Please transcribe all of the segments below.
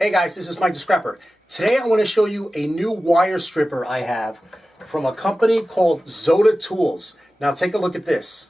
Hey guys, this is Mike the Scrapper. Today I want to show you a new wire stripper I have from a company called Zoda Tools. Now take a look at this.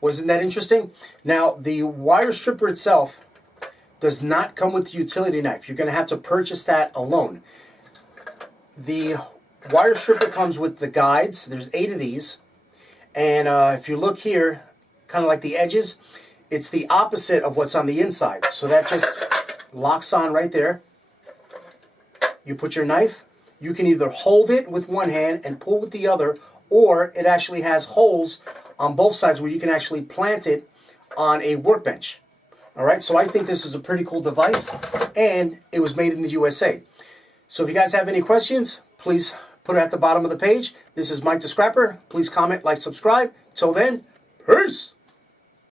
Wasn't that interesting? Now, the wire stripper itself does not come with the utility knife. You're going to have to purchase that alone. The wire stripper comes with the guides. There's 8 of these. And if you look here, kind of like the edges, it's the opposite of what's on the inside. So that just locks on right there. You put your knife. You can either hold it with one hand and pull with the other, or it actually has holes on both sides where you can actually plant it on a workbench. All right, so I think this is a pretty cool device, and it was made in the USA. So if you guys have any questions, please put it at the bottom of the page. This is Mike the Scrapper. Please comment, like, subscribe. Till then, peace.